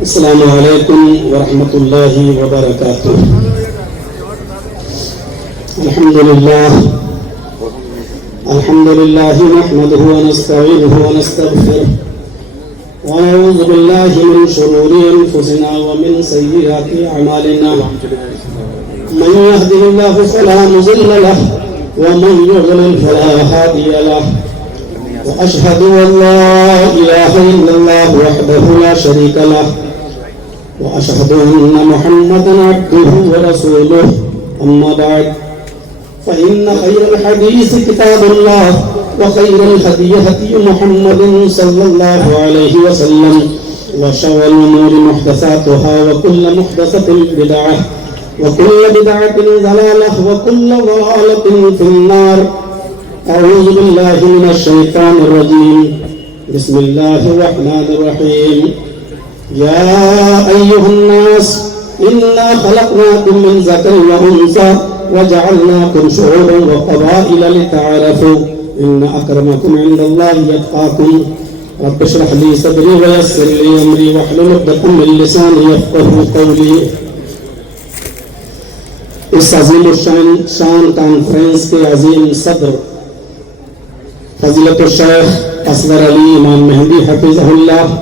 السلام علیکم ورحمۃ اللہ وبرکاتہ. الحمد للہ نحمده ونستعینه ونستغفره ونعوذ باللہ من شرور انفسنا ومن سیئات اعمالنا. من يهده الله فلا مضل له ومن يضلل فلا هادي له. وأشهد أن لا إله إلا الله وحده لا شريك له وأشهد أن محمدا عبده ورسوله. أما بعد فإن خير الحديث كتاب الله وخير الهدي هدي محمد صلى الله عليه وسلم وشر الأمور محدثاتها وكل محدثة بدعة وكل بدعة ضلالة وكل ضلالة في النار. أعوذ بالله من الشيطان الرجيم. بسم الله الرحمن الرحيم. يا أيها الناس إنا خلقناكم من ذكر وأنثى وجعلناكم شعوبا وقبائل لتعارفوا إن أكرمكم عند الله يتقاكم. رب اشرح لي صدري ويسر لي أمري واحلل عقدة من لساني يفقهوا قولي. اس عظیم الشان کانفرنس کے عظیم صدر فضیلت الشیخ اصغر علی امام مہدی حفظہ اللہ،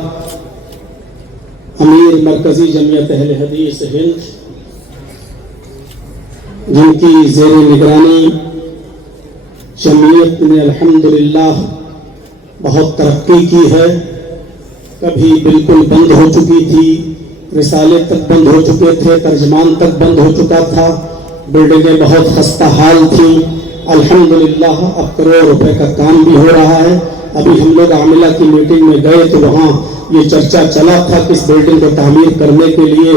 امیر مرکزی جمعیت اہل حدیث ہند، جن کی زیر نگرانی جمعیت نے الحمدللہ بہت ترقی کی ہے. کبھی بالکل بند ہو چکی تھی، رسالے تک بند ہو چکے تھے، ترجمان تک بند ہو چکا تھا، بلڈنگیں بہت خستہ حال تھیں. الحمدللہ اب کروڑ روپے کا کام بھی ہو رہا ہے. ابھی ہم لوگ عاملہ کی میٹنگ میں گئے تو وہاں یہ چرچا چلا تھا کہ اس بلڈنگ کو تعمیر کرنے کے لیے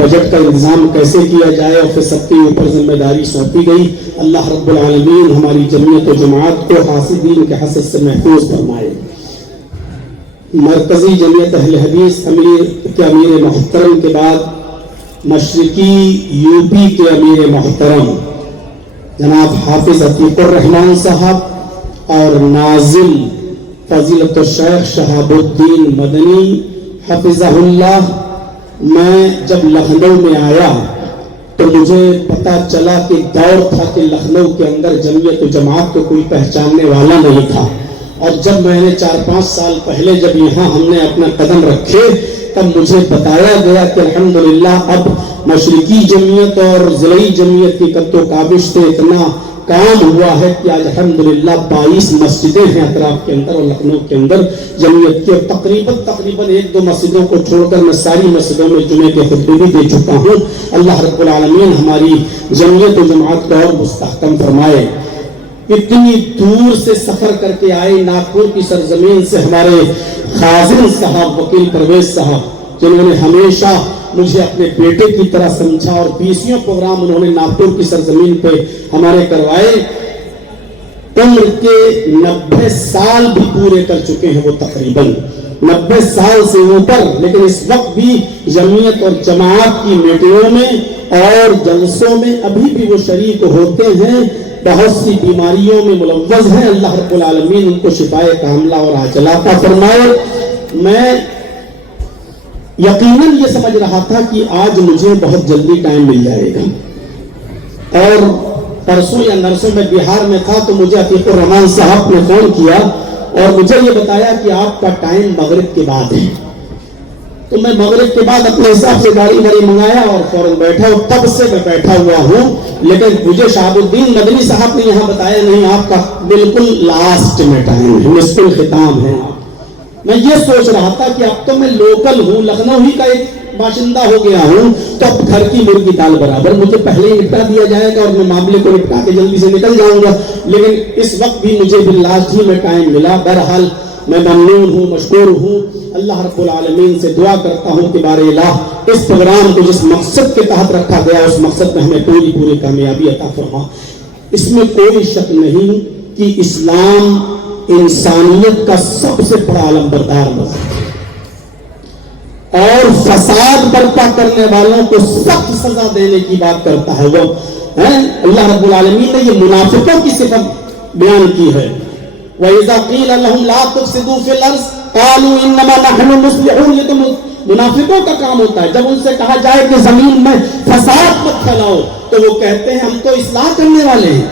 بجٹ کا انتظام کیسے کیا جائے، اور پھر سب کے اوپر ذمہ داری سونپی گئی. اللہ رب العالمین ہماری جمعیت و جماعت کو حاسدین کے حسد سے محفوظ فرمائے. مرکزی جمعیت اہل حدیث امیر محترم کے بعد مشرقی یو پی کے امیر محترم جناب حافظ عتیق الرحمان صاحب اور ناظم فضیلت الشیخ شہاب الدین مدنی حفظہ اللہ. میں جب لکھنؤ میں آیا تو مجھے پتا چلا کہ دور تھا کہ لکھنؤ کے اندر جمعیت و جماعت کو کوئی پہچاننے والا نہیں تھا. اور جب میں نے 4-5 سال پہلے جب یہاں ہم نے اپنا قدم رکھے تب مجھے بتایا گیا کہ الحمدللہ اب مشرقی جمعیت اور ضلعی جمعیت کی قد و کاوش سے اتنا کام ہوا ہے کہ آج الحمدللہ 22 مسجدیں ہیں اطراف کے اندر اور لکھنؤ کے اندر جمعیت کے. تقریباً 1-2 مسجدوں کو چھوڑ کر میں ساری مسجدوں میں جمعے کے خطبے بھی دے چکا ہوں. اللہ رب العالمین ہماری جمعیت و جماعت کو اور مستحکم فرمائے. اتنی دور سے سفر کر کے آئے ناگپور کی سرزمین سے ہمارے خازن صاحب وکیل پرویز صاحب، جنہوں نے ہمیشہ مجھے اپنے بیٹے کی طرح سمجھا اور 20 پروگرام انہوں نے ناگپور کی سرزمین پہ ہمارے کروائے. عمر کے 90 سال بھی پورے کر چکے ہیں وہ، تقریباً 90 سال سے اوپر، لیکن اس وقت بھی جمعیت اور جماعت کی میٹنگوں میں اور جلسوں میں ابھی بھی وہ شریک ہوتے ہیں. بہت سی بیماریوں میں ملوث ہیں. اللہ رب العالمین ان کو شفائے کاملہ اور عاجلہ عطا فرمائے. میں یقیناً یہ سمجھ رہا تھا کہ آج مجھے بہت جلدی ٹائم مل جائے گا، اور پرسوں یا نرسوں میں بہار میں تھا تو مجھے عتیق الرحمان صاحب نے فون کیا اور مجھے یہ بتایا کہ آپ کا ٹائم مغرب کے بعد ہے. تو میں مغرب کے بعد اپنے حساب سے گاڑی منگایا اور فوراً بیٹھا، اور تب سے میں بیٹھا ہوا ہوں. لیکن مجھے شہاب الدین مدنی صاحب نے یہاں بتایا نہیں، آپ کا بالکل لاسٹ میں ٹائم ہے، نصف الختام ہے. میں یہ سوچ رہا تھا کہ اب تو میں لوکل ہوں، لکھنؤ ہی کا ایک باشندہ ہو گیا ہوں، تو اب گھر کی مرغی دال برابر مجھے پہلے ہی نپٹا دیا جائے گا اور میں معاملے کو نپٹا کے جلدی سے نکل جاؤں گا. لیکن اس وقت بھی مجھے باللاسٹ ہی میں ٹائم ملا. بہرحال میں ممنون ہوں، مشکور ہوں. اللہ رب العالمین سے دعا کرتا ہوں کہ بارے الہ اس پروگرام کو جس مقصد کے تحت رکھا گیا اس مقصد میں ہمیں پوری کامیابی عطا فرما. اس میں کوئی شک نہیں کہ اسلام انسانیت کا سب سے بڑا علمبردار مذہب ہے اور فساد برپا کرنے والوں کو سخت سزا دینے کی بات کرتا ہے. وہ اللہ رب العالمین نے یہ منافقوں کی صفت بیان کی ہے وَإِذَا قِيلَ لَهُمْ لَا تُفْسِدُوا فِي الْأَرْضِ قَالُوا إِنَّمَا نَحْنُ مُصْلِحُونَ. یہ تو منافقوں کا کام ہوتا ہے. جب ان سے کہا جائے کہ زمین میں فساد مت پھیلاؤ تو وہ کہتے ہیں ہم تو اصلاح کرنے والے ہیں,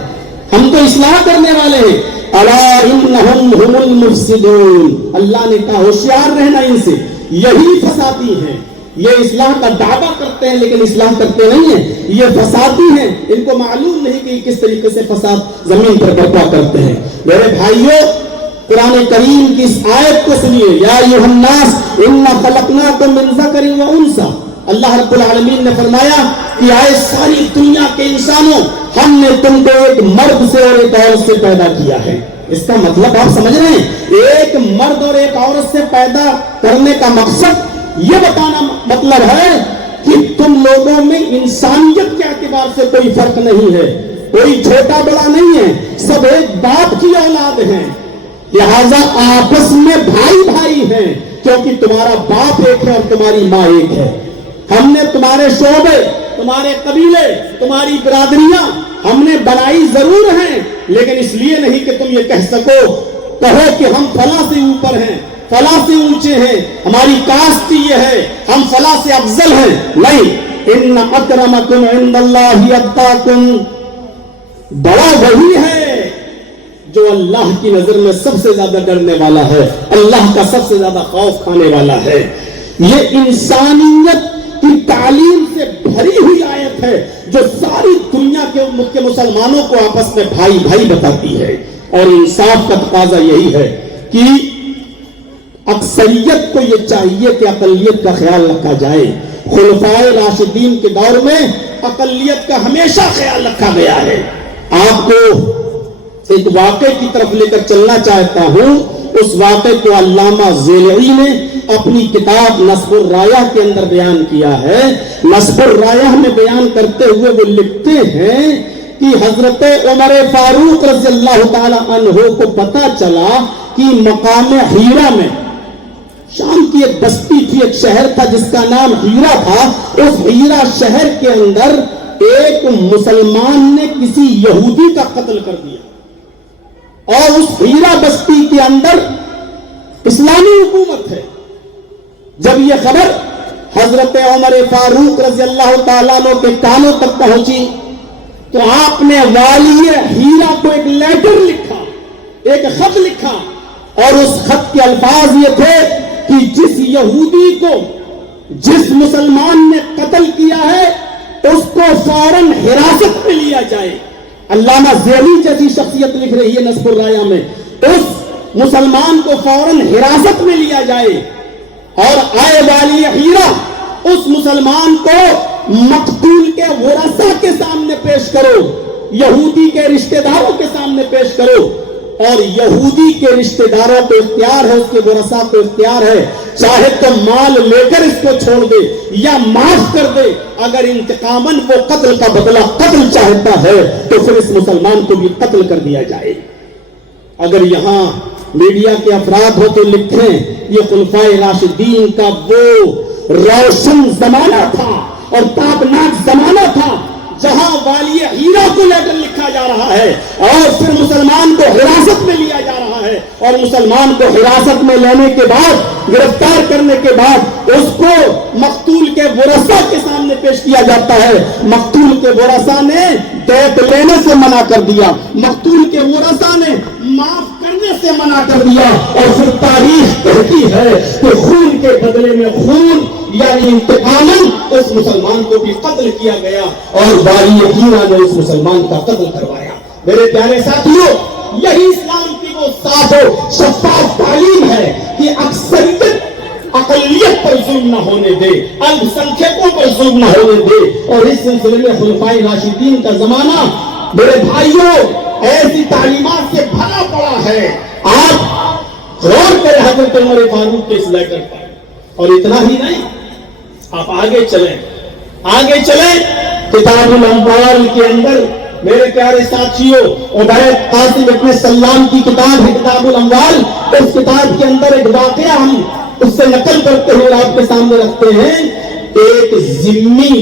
ہم تو اصلاح کرنے والے ہیں. الا انہم هم المفسدون. اللہ نے کہا ہوشیار رہنا ان سے, یہی فسادی ہیں. یہ اصلاح کا دعویٰ کرتے ہیں لیکن اصلاح کرتے نہیں ہیں, یہ فسادی ہیں. ان کو معلوم نہیں کہ کس طریقے سے فساد زمین پر برپا کرتے ہیں. میرے بھائیوں, قرآن کریم کی اس آیت کو سنیے. یا ایھا الناس انا خلقناکم من ذکر و انثی. اللہ رب العالمین نے فرمایا کہ آئے ساری دنیا کے انسانوں, ہم نے تم کو ایک مرد سے اور ایک عورت سے پیدا کیا ہے. اس کا مطلب آپ سمجھ رہے ہیں, ایک مرد اور ایک عورت سے پیدا کرنے کا مقصد یہ بتانا مطلب ہے کہ تم لوگوں میں انسانیت کے اعتبار سے کوئی فرق نہیں ہے, کوئی چھوٹا بڑا نہیں ہے, سب ایک باپ کی اولاد ہیں. لہذا آپس میں بھائی بھائی ہیں, کیونکہ تمہارا باپ ایک ہے اور تمہاری ماں ایک ہے. ہم نے تمہارے شعبے, تمہارے قبیلے, تمہاری برادریاں ہم نے بنائی ضرور ہیں, لیکن اس لیے نہیں کہ تم یہ کہہ سکو, کہو کہ ہم فلاں سے اوپر ہیں, فلاں سے اونچے ہیں, ہماری کاسٹ یہ ہے, ہم فلاں سے افضل ہیں. نہیں, ان اکرمکم عند اللہ اتقاکم. بڑا وہی ہے جو اللہ کی نظر میں سب سے زیادہ ڈرنے والا ہے, اللہ کا سب سے زیادہ خوف کھانے والا ہے. یہ انسانیت کی تعلیم سے بھری ہوئی آیت ہے جو ساری دنیا کے مسلمانوں کو آپس میں بھائی بھائی بتاتی ہے. اور انصاف کا تقاضا یہی ہے کہ اکثریت کو یہ چاہیے کہ اقلیت کا خیال رکھا جائے. خلفائے راشدین کے دور میں اقلیت کا ہمیشہ خیال رکھا گیا ہے. آپ کو ایک واقعے کی طرف لے کر چلنا چاہتا ہوں. اس واقعے کو علامہ ذیلعی نے اپنی کتاب نصب الرایہ کے اندر بیان کیا ہے. نصب الرایہ میں بیان کرتے ہوئے وہ لکھتے ہیں کہ حضرت عمر فاروق رضی اللہ تعالی عنہ کو پتا چلا کہ مقام حیرہ میں, شام کی ایک بستی تھی, ایک شہر تھا جس کا نام حیرہ تھا. اس حیرہ شہر کے اندر ایک مسلمان نے کسی یہودی کا قتل کر دیا, اور اس حیرہ بستی کے اندر اسلامی حکومت ہے. جب یہ خبر حضرت عمر فاروق رضی اللہ تعالیٰ عنہ کے کانوں تک پہنچی تو آپ نے والی حیرہ کو ایک لیٹر لکھا, ایک خط لکھا, اور اس خط کے الفاظ یہ تھے کہ جس یہودی کو جس مسلمان نے قتل کیا ہے اس کو فوراً حراست میں لیا جائے. علامہ ذیلی جیسی شخصیت لکھ رہی ہے نصب الرایہ میں, اس مسلمان کو فوراً حراست میں لیا جائے, اور آئے والی حیرہ اس مسلمان کو مقتول کے ورثاء کے سامنے پیش کرو, یہودی کے رشتہ داروں کے سامنے پیش کرو. اور یہودی کے رشتہ داروں کو اختیار ہے, اس کے ورثاء کو اختیار ہے, چاہے تو مال لے کر اس کو چھوڑ دے یا معاف کر دے. اگر انتقاماً وہ قتل کا بدلہ قتل چاہتا ہے تو پھر اس مسلمان کو بھی قتل کر دیا جائے. اگر یہاں میڈیا کے افراد ہو تو لکھیں یہ خلفائے راشدین کا وہ روشن زمانہ تھا اور تابناک زمانہ تھا جہاں والی حیرہ کو لیٹر لکھا جا رہا ہے اور پھر مسلمان کو حراست میں لیا جا رہا ہے, اور مسلمان کو حراست میں لینے کے بعد, گرفتار کرنے کے بعد اس کو مقتول کے ورثاء کے سامنے پیش کیا جاتا ہے. مقتول کے ورثاء نے دیت لینے سے منع کر دیا, مقتول کے ورثاء نے معاف کرنے سے منع کر دیا, اور پھر تاریخ کہتی ہے کہ خون کے بدلے میں خون یعنی انتقاماً اس مسلمان کو بھی قتل کیا گیا اور والی حیرہ نے اس مسلمان کا قتل کروایا. میرے پیارے ساتھیوں, یہی اسلام کی وہ صاف و شفاف تعلیم ہے کہ اکثریت اقلیت پر ظلم نہ ہونے دے, الپ سنکھیکوں پر ظلم نہ ہونے دے. اور اس سلسلے میں خلفائے راشدین کا زمانہ میرے بھائیوں ایسی تعلیمات سے بھرا پڑا ہے. آپ غور کریں حضرت عمر فاروق کے اس لیٹر پر. اور اتنا ہی نہیں, آپ آگے چلیں کتاب الاموال کے اندر میرے پیارے ساتھیوں, عبید قاسم ابن سلام کی کتاب ہے کتاب الاموال. اس کتاب کے اندر ایک واقعہ ہم اس سے نقل کرتے ہوئے آپ کے سامنے رکھتے ہیں. ایک ذمی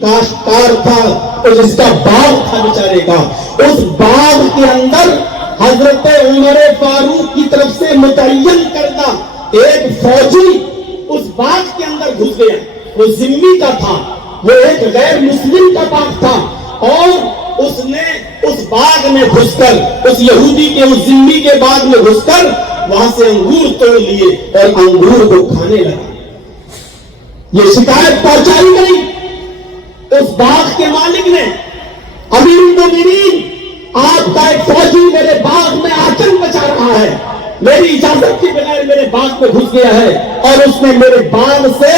کاشتکار تھا اور جس کا باغ تھا بیچارے کا, اس باغ کے اندر حضرت عمر فاروق کی طرف سے متعین کردہ ایک فوجی اس باغ کے اندر گھس گیا. وہ ذمی کا تھا, وہ ایک غیر مسلم کا باغ تھا, اور اس نے اس باغ میں گھس کر, اس یہودی کے اس ذمی کے باغ میں گھس کر وہاں سے انگور توڑ لیے اور انگور کو کھانے لگا. یہ شکایت پہنچائی گئی اس باغ کے مالک نے, امیر المومنین آپ کا ایک فوجی میرے باغ میں آتنک مچا رہا ہے, میری اجازت کے بغیر میرے باغ میں گھس گیا ہے اور اس نے میرے باغ سے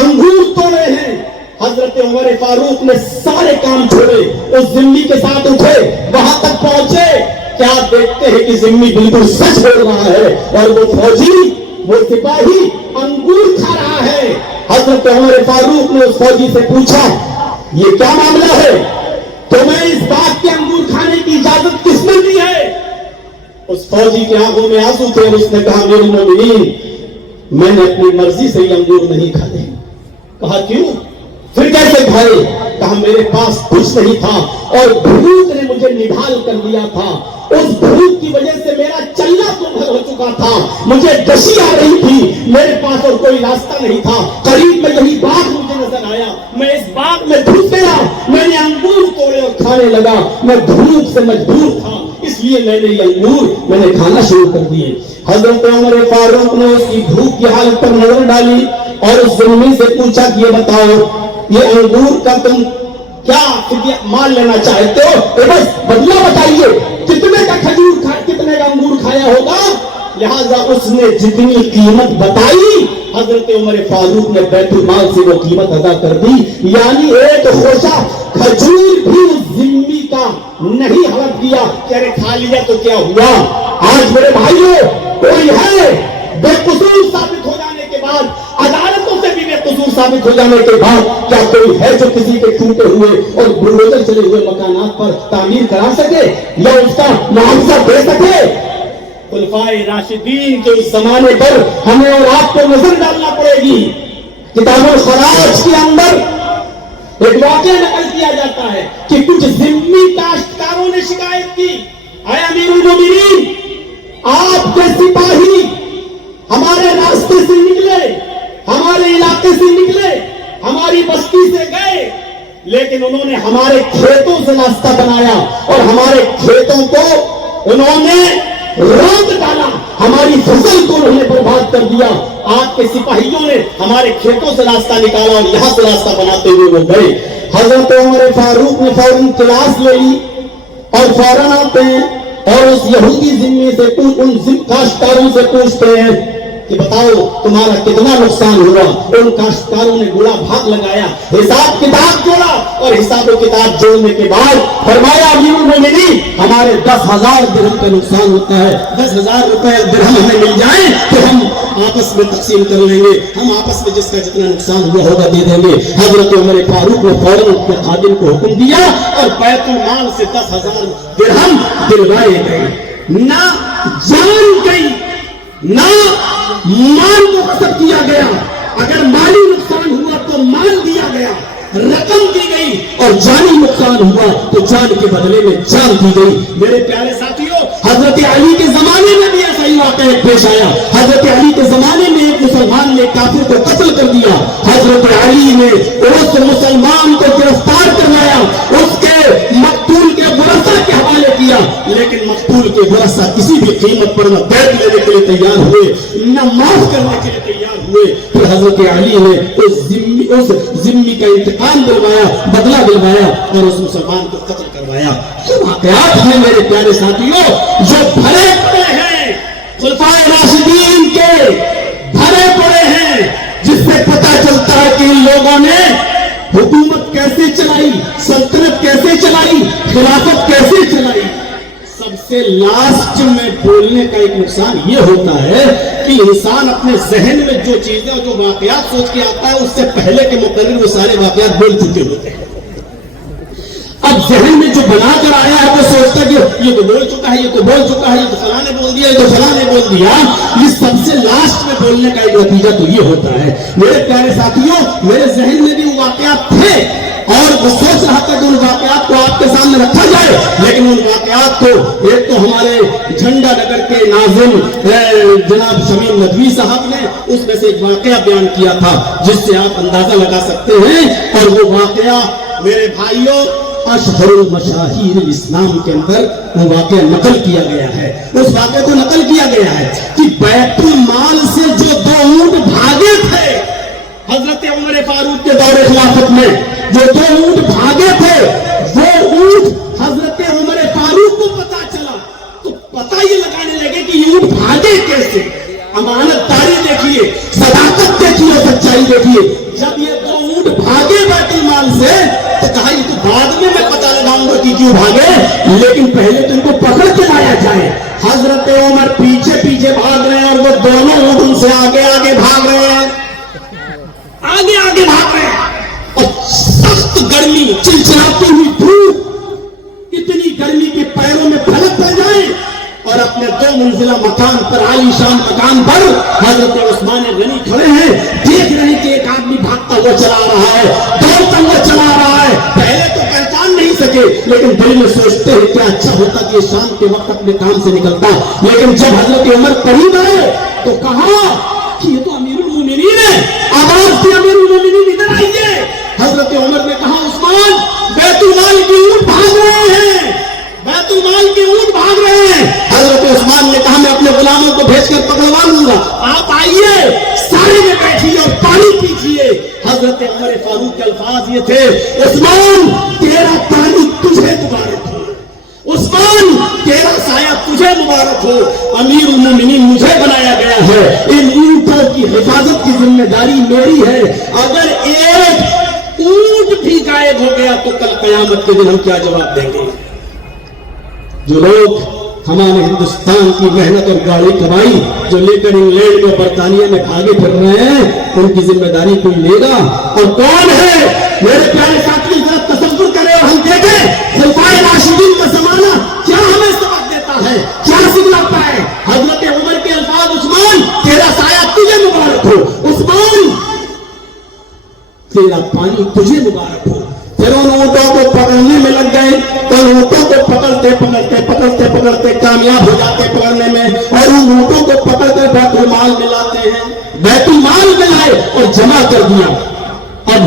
انگور توڑے ہیں. حضرت عمر فاروق نے سارے کام چھوڑے, اس ذمی کے ساتھ اٹھے, وہاں تک پہنچے. کیا دیکھتے ہیں کہ ذمی بالکل سچ بول رہا ہے اور وہ فوجی, وہ سپاہی انگور کھا رہا ہے. حضرت عمر فاروق نے اس فوجی سے پوچھا, یہ کیا معاملہ ہے, تمہیں اس باغ کے انگور کھانے کی اجازت کس نے دی ہے؟ اس فوجی کی آنکھوں میں آنسو تھے اور اس نے کہا, میرے مومنین, میں نے اپنی مرضی سے یہ انگور نہیں کھائے. کہا کیوں, پھر کیسے کھائے؟ کہا میرے پاس کچھ نہیں تھا اور بھوک نے مجھے نڈھال کر دیا تھا. اس بھوک کی وجہ سے میرا چلنا گم ہو چکا تھا, مجھے ڈسی آ رہی تھی, میرے پاس اور کوئی راستہ نہیں تھا. قریب میں یہی باغ مجھے نظر آیا, میں اس باغ میں گھس گیا, میں نے انگور توڑے اور کھانے لگا. میں بھوک سے مجبور تھا, اس لیے میں نے یہ انگور میں نے کھانا شروع کر دیے. حضرت عمر فاروق نے اس کی بھوک کی حالت پر نظر ڈالی اور اس ذمی سے پوچھا کہ یہ بتاؤ, یہ انگور کا تم کیا مال لینا چاہتے ہو؟ بس بدلہ بتائیے, کتنے کا کھجور کتنے کا انگور کھایا ہوگا؟ لہذا اس نے جتنی قیمت بتائی, حضرت عمر فاروق نے بیت المال سے وہ قیمت ادا کر دی. یعنی ایک خوشہ کھجور بھی اس ذمی کا نہیں ہڑپ کیا کہ ارے کھا لیا تو کیا ہوا. آج میرے بھائیوں, کوئی ہے بے قصور ثابت ہو جانے کے بعد, عدالتوں سے بھی بے قصور ثابت ہو جانے کے بعد, کیا کوئی ہے جو کسی کے ٹوٹے ہوئے اور بلڈوزر چلے ہوئے مکانات پر تعمیر کرا سکے یا اس کا معاوضہ دے سکے؟ خلفائے راشدین کے اس زمانے پر ہمیں اور آپ کو نظر ڈالنا پڑے گی. کتاب الخراج کے اندر ایک واقعہ نقل کیا جاتا ہے کہ کچھ ذمی کاشتکاروں نے شکایت کی, اے امیر المومنین, آپ کے سپاہی ہمارے راستے سے نکلے, ہمارے علاقے سے نکلے, ہماری بستی سے گئے, لیکن انہوں نے ہمارے کھیتوں سے راستہ بنایا اور ہمارے کھیتوں کو انہوں نے روک ڈالا, ہماری فصل کو انہوں نے برباد کر دیا. آپ کے سپاہیوں نے ہمارے کھیتوں سے راستہ نکالا اور یہاں سے راستہ بناتے ہوئے وہ گئے. حضرت عمر فاروق نے فوراً کلاس لے لی اور فوراً آتے ہیں اور اس یہودی ذمی سے ان کاشتکاروں سے پوچھتے ہیں کہ بتاؤ تمہارا کتنا نقصان ہوا. ان کاشتکاروں نے گڑا بھاگ لگایا, حساب کتاب جوڑا اور حساب و کتاب جوڑنے کے بعد فرمایا, امیر المومنین, ہمارے 10,000 درہم کا نقصان ہوتا ہے, 10,000 روپے درہم ہمیں مل جائیں تو ہم آپس میں تقسیم کر لیں گے, ہم آپس میں جس کا جتنا نقصان ہوا ہوگا دے دیں گے. حضرت عمر فاروق نے فوراً اپنے خادم کو حکم دیا اور بیت المال سے 10,000 درہم دلوائے گئے. نہ جان گئی نہ مال کو غصب کیا گیا, اگر مالی نقصان ہوا تو مال دیا گیا, رقم دی گئی, اور جانی نقصان ہوا تو جان کے بدلے میں جان دی گئی. میرے پیارے ساتھیوں, حضرت علی کے زمانے میں بھی ایسا ہی واقعہ پیش آیا. حضرت علی کے زمانے میں ایک مسلمان نے کافر کو قتل کر دیا. حضرت علی نے اس مسلمان کو گرفتار کروایا, اس کے مقتول کے ورثہ کے حوالے کیا, لیکن مقتول کے ورثہ کسی بھی قیمت پر نہ بیعت لینے کے لیے تیار ہوئے, نہ معاف کرنے کے لیے تیار ہوئے. پھر حضرت علی نے اس ذمی کا انتقام دلوایا, بدلہ دلوایا اور اس مسلمان کو قتل کروایا. یہ واقعات ہیں میرے پیارے ساتھیوں جو بھرے پڑے ہیں, خلفائے راشدین کے بھرے پڑے ہیں, جس سے پتہ چلتا ہے کہ ان لوگوں نے حکومت کیسے چلائی, سلطنت کیسے چلائی, خلافت کیسے چلائی. سب سے لاسٹ میں بولنے کا ایک نقصان یہ ہوتا ہے کہ انسان اپنے ذہن میں جو چیزیں اور جو واقعات سوچ کے آتا ہے, اس سے پہلے کے مقرر وہ سارے واقعات بول چکے ہوتے ہیں. اب ذہن میں جو بنا کر آیا ہے وہ سوچتا ہے کہ یہ تو بول چکا ہے, یہ تو بول چکا ہے, یہ تو فلاں نے بول دیا, یہ تو فلاں نے بول دیا. یہ سب سے لاسٹ میں بولنے کا ایک نتیجہ تو یہ ہوتا ہے. میرے پیارے ساتھیوں, میرے ذہن میں بھی وہ واقعات تھے اور وہ سوچ رہا تھا کہ ان واقعات کو آپ کے سامنے رکھا جائے، لیکن ان واقعات کو ایک تو ہمارے جھنڈا نگر کے ناظم جناب شمیم ندوی صاحب نے اس میں سے ایک واقعہ بیان کیا تھا جس سے آپ اندازہ لگا سکتے ہیں، اور وہ واقعہ میرے بھائیوں اشہر المشاہیر الاسلام کے اندر وہ واقعہ نقل کیا گیا ہے۔ اس واقعے کو نقل کیا گیا ہے کہ بیت المال سے جو 2 اونٹ بھاگے تھے حضرت عمر فاروق کے دور خلافت میں، جو 2 اونٹ بھاگے تھے، وہ اونٹ حضرت عمر فاروق کو پتا چلا تو پتہ یہ لگانے لگے کہ یہ اونٹ بھاگے کیسے۔ امانت داری دیکھیے، صداقت دیکھیے، سچائی دیکھیے۔ جب یہ 2 اونٹ بھاگے بیت المال سے تو کہا یہ تو بعد میں پتہ لگاؤں گا کہ کیوں بھاگے، لیکن پہلے تو ان کو پکڑ کے لایا جائے۔ حضرت عمر پیچھے پیچھے بھاگ رہے ہیں اور وہ دونوں اونٹ ان سے آگے آگے بھاگ رہے ہیں، آگے آگے بھاگ رہے ہیں، اور سخت گرمی، چلچلاتی ہوئی دھوپ، اتنی گرمی کے پیروں میں پھلک پڑ جائے، اور اپنے 2 منزلہ مکان پر، عالی شان مکان پر حضرت عثمان غنی کھڑے ہیں، دیکھ رہے ہیں کہ ایک آدمی بھاگتا ہوا چلا رہا ہے، دوڑتا ہوا چلا رہا ہے۔ پہلے تو پہچان نہیں سکے، لیکن دل میں سوچتے ہیں کیا اچھا ہوتا کہ شام کے وقت اپنے کام سے نکلتا، لیکن جب حضرت عمر قریب آئے تو کہا کہ یہ تو امیر المومنین ہے، آواز دی امیر المومنین ادھر آئیے۔ حضرت عمر نے کہا عثمان بیت المال کی اونٹ بھاگ رہے ہیں، بیت المال کے اونٹ بھاگ رہے ہیں۔ حضرت عثمان نے کہا میں اپنے غلاموں کو بھیج کر پکڑوا لوں گا، آپ آئیے، سارے میں بیٹھیے اور پانی پیجیے۔ حضرت عمر فاروق کے الفاظ یہ تھے عثمان تیرا پانی تجھے مبارک ہو، عثمان تیرا سایہ تجھے مبارک ہو، امیر المومنین مجھے بنایا گیا ہے، ان اونٹوں کی حفاظت کی ذمہ داری میری ہے، اگر ایک اونٹ بھی غائب ہو گیا تو کل قیامت کے دن ہم کیا جواب دیں گے۔ جو لوگ ہمارے ہندوستان کی محنت اور گاڑی کمائی جو لے کر انگلینڈ میں برطانیہ میں بھاگے پھر رہے ہیں، ان کی ذمہ داری کوئی لے گا؟ اور کون ہے؟ میرے پیارے ساتھی ذرا تصور کریں اور ہم دیکھیں خلفائے راشدین کا زمانہ کیا ہمیں سبق دیتا ہے، کیا سکھلاتا ہے۔ حضرت عمر کے الفاظ عثمان تیرا سایہ تجھے مبارک ہو، عثمان تیرا پانی تجھے مبارک ہو۔ پھر ان اونٹوں کو پکڑنے میں لگ گئے، ان اونٹوں کو پکڑتے پکڑتے پکڑتے پکڑتے کامیاب ہو جاتے پکڑنے میں، اور ان اونٹوں کو پکڑ کر بیت المال میں لاتے ہیں، بیت المال میں لائے اور جمع کر دیا۔ اب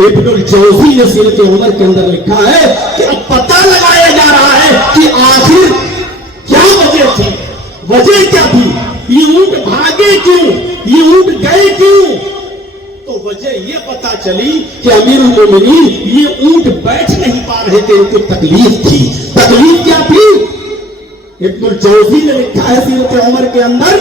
ابن الجوزی نے سیرت عمر کے اندر لکھا ہے کہ اب پتہ لگایا جا رہا ہے کہ آخر کیا وجہ تھی، وجہ کیا تھی، یہ اونٹ بھاگے کیوں، یہ اونٹ گئے کیوں؟ تو وجہ یہ پتا چلی کہ امیر المومنین یہ اونٹ بیٹھ نہیں پا رہے تھے، ان کو تکلیف تھی۔ تکلیف کیا تھی؟ ابن الجوزی نے لکھا ہے سیرت عمر کے اندر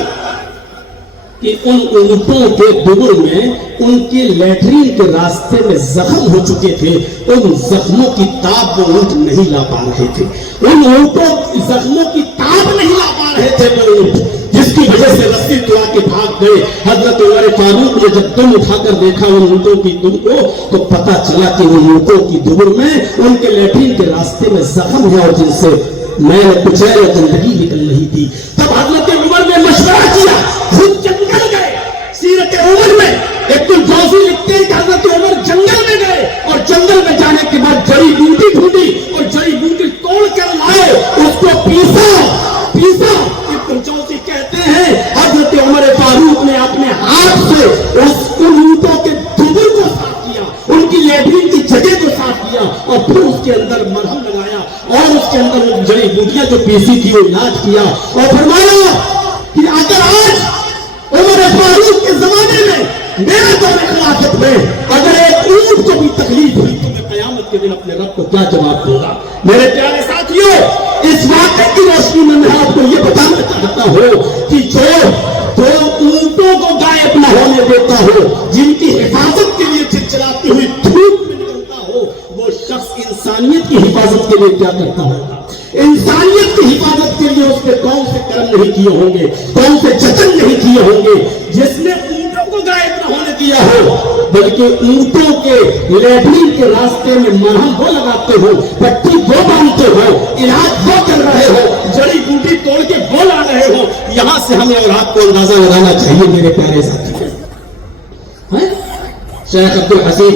کہ ان اونٹوں کے دبر میں ان کے لیٹرین کے راستے میں زخم ہو چکے تھے، ان زخموں کی تاب وہ اونٹ نہیں لا پا رہے تھے، ان اونٹوں زخموں کی تاب نہیں لا پا رہے تھے وہ اونٹ، جس کی وجہ سے رسی توڑا کے بھاگ گئے۔ حضرت عمر فاروق نے جب دم اٹھا کر دیکھا ان اونٹوں کی دم کو تو پتا چلا کہ ان اونٹوں کی دبر میں ان کے لیٹرین کے راستے میں زخم ہے، اور جن سے میں نے کچھ گندگی نکل رہی تھی۔ تب حضرت عمر نے مشورہ کیا، خود جنگل گئے۔ سیرت عمر میں ابن الجوزی لکھتے ہیں کہ حضرت عمر جنگل میں گئے، اور جنگل میں جانے کے بعد جڑی بوٹی ڈھونڈی اور جڑی بوٹی توڑ کر لائے، اس کو پیسا۔ ابن الجوزی کہتے ہیں حضرت عمر فاروق نے اپنے ہاتھ سے ان اونٹوں کے دبر کو صاف کیا، ان کی لیٹرین کی جگہ کو صاف کیا، اور پھر اس کے اندر مرہم لگایا، اور اس کے اندر جڑی بوٹیاں جو پیسی تھی وہ علاج کیا، اور فرمایا کہ اگر آج عمر فاروق کے زمانے میں میرے دور خلافت میں اگر ایک اونٹ کو بھی تکلیف ہوئی تو میں قیامت کے دن اپنے رب کو کیا جواب دوں گا۔ میرے پیارے ساتھیوں، اس واقعے کی روشنی میں میں آپ کو یہ بتانا چاہتا ہوں کہ جو اونٹوں کو غائب نہ ہونے دیتا ہو، جن کی حفاظت کے لیے چلچلاتی ہوئی دھوپ میں نکلتا ہو، وہ شخص انسانیت کی حفاظت کے لیے کیا کرتا ہوگا؟ انسانیت کی حفاظت کے لیے اس نے کون سے کرم نہیں کیے ہوں گے، کون سے جتن نہیں کیے ہوں گے، جس نے اونٹوں کو غائب نہ ہونے دیا ہو، بلکہ اونٹوں کے لیٹرین کے راستے میں مرہم وہ لگاتے ہو، پٹی وہ باندھتے ہو، علاج وہ کر رہے ہو، جڑی بوٹی توڑ کے وہ لا رہے ہو۔ یہاں سے ہمیں اور آپ کو اندازہ لگانا چاہیے میرے پیارے ساتھی۔ شیخ عبد الحسین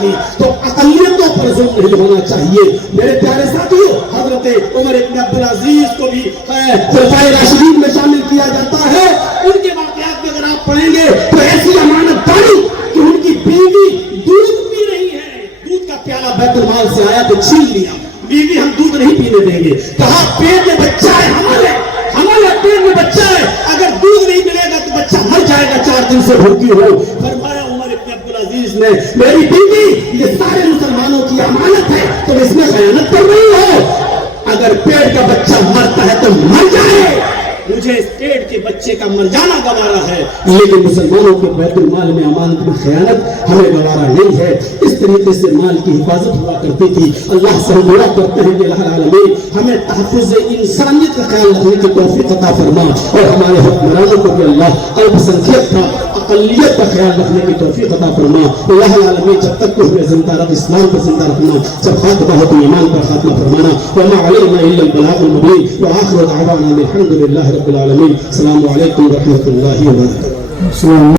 کی، تو اقلیتوں پر ظلم نہیں ہونا چاہیے۔ میرے پیارے ساتھیوں، حضرت عمر ابن عبدالعزیز کو بھی خلفائے راشدین میں شامل کیا جاتا ہے۔ ان کے واقعات میں اگر آپ پڑھیں گے تو ایسی امانت داری کہ ان کی بیوی دودھ پی رہی ہے، دودھ کا پیالہ بیت المال سے آیا تو چھین لیا، بیوی ہم دودھ نہیں پینے دیں گے، کہا پیٹ میں بچہ ہے، ہمارے پیٹ میں بچہ ہے، اگر دودھ نہیں ملے گا تو بچہ مر جائے گا، 4 دن سے بھوکی ہو۔ فرمایا عمر ابن عبدالعزیز نے، میری بیوی یہ سارے مسلمانوں کی امانت ہے، تم اس میں خیانت کر رہی ہو، اگر پیٹ کا بچہ مرتا ہے تو مر جائے، مجھے اس پیٹ کے بچے کا مر جانا گوارا ہے، لیکن مسلمانوں کے بیت المال میں امانت میں خیانت ہمیں گوارا نہیں ہے۔ اس طریقے سے مال کی حفاظت ہوا کرتی تھی۔ اللہ سے ہم دعا کرتے ہیں کہ الہ العالمین ہمیں تحفظ انسانیت کا خیال رکھنے کی توفیق عطا فرما، اور ہمارے حکمرانوں کو بھی اللہ الپسنکھیت کا، اقلیت کا خیال رکھنے کی توفیق عطا فرما۔ الہ العالمین جب تک تو ہمیں زندہ رکھ، اسلام کو زندہ رکھنا، جب خاتمہ ہو تو ایمان پر خاتمہ فرمانا۔ وما علینا الا البلاغ المبین، وآخر دعوانا الحمد للہ رب العالمین۔ السلام علیکم ورحمۃ اللہ وبرکاتہ۔